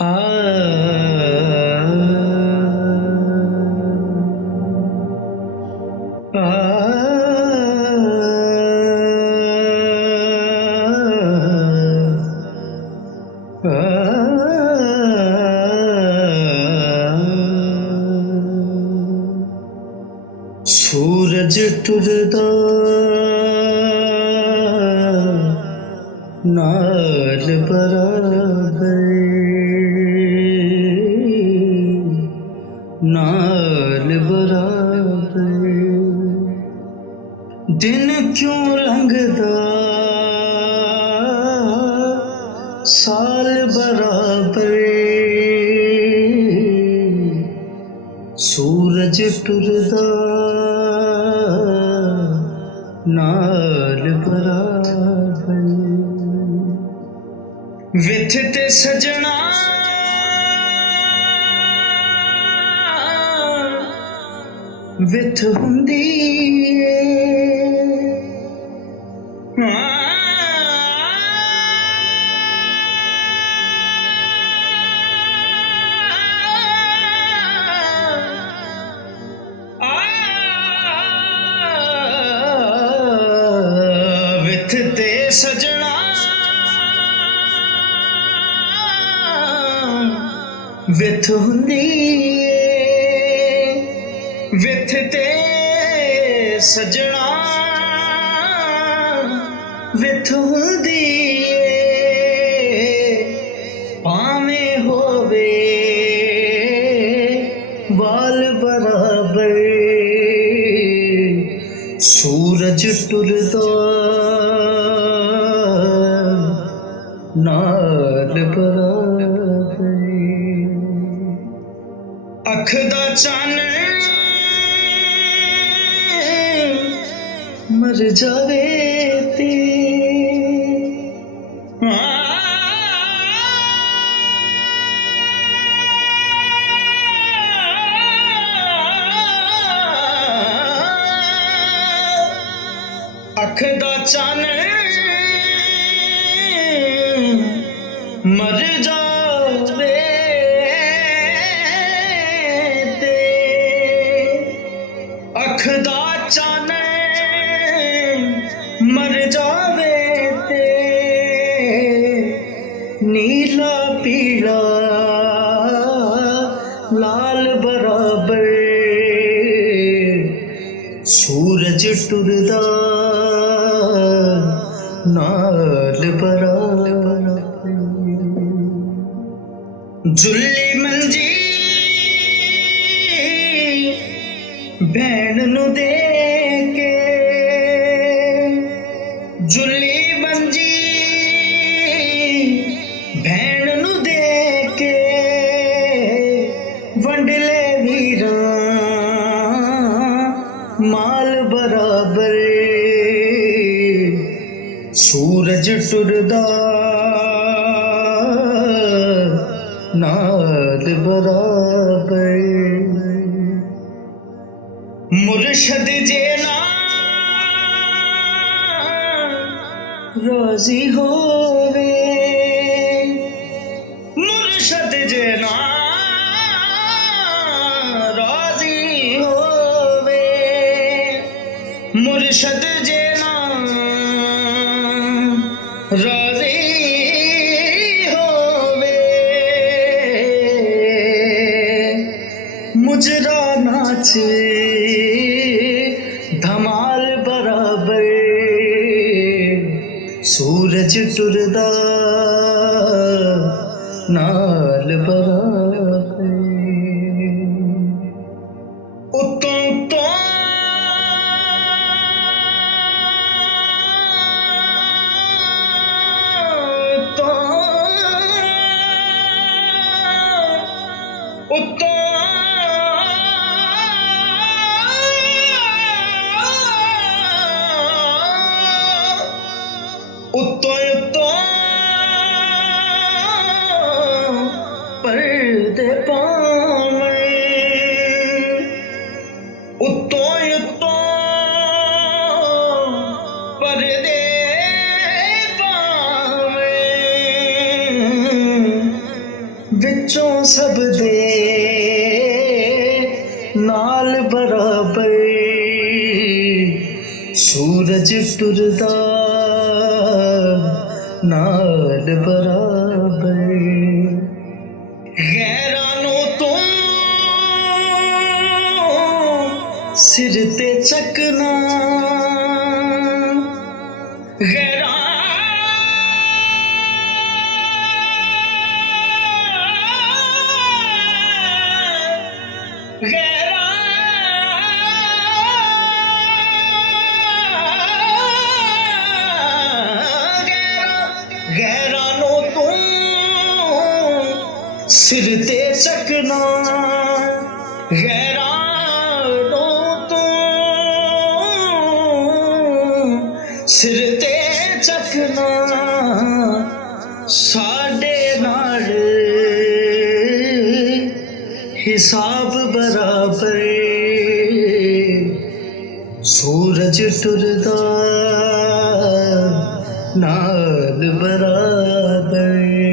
आ आ सूरज टुरदा नाल बराबर, नाल बराबर। दिन क्यों लंघदा साल बराबर, सूरज टुरदा नाल बराबर। विथ ते सजना विथ हुंदी विथ ते सजना विथ हुंदी विथ ते सजना विथ हुंदी भावें होवे वाल बराबर, सूरज टुरदा नाल बराबर। अख दा चानण मर जावे ते अख दा चानण मर जावे ते अख दा चानण मर जावे ते नीला पीला लाल बराबर, सूरज टुरदा नाल बराबर। जुल्ली मंजी भैन नू दे के, जुल्ली मंजी भैन नू दे के वंड ले वीरा माल बराबर, सूरज टुरदा नाल बराबर। मुर्शद जे ना राजी होवे, मुर्शद जे ना राजी होवे, मुर्शद जे ना राजी होवे, मुजरा नाचे धमाल बराबर, सूरज टुरदा नाल बराबर। उत्तों उत्तों उत्तों उत्तों उत्तों पर विचों सब दे नाल बराबर सूरज टुरदा नाल बराबर गैरां नूं तूं सिर ते चकना गैरां नूं तूं सिर ते चकना गैरां नूं तूं सिर ते चकना साडे नाल हिसाब बराबर सूरज टुरदा नाल बराबर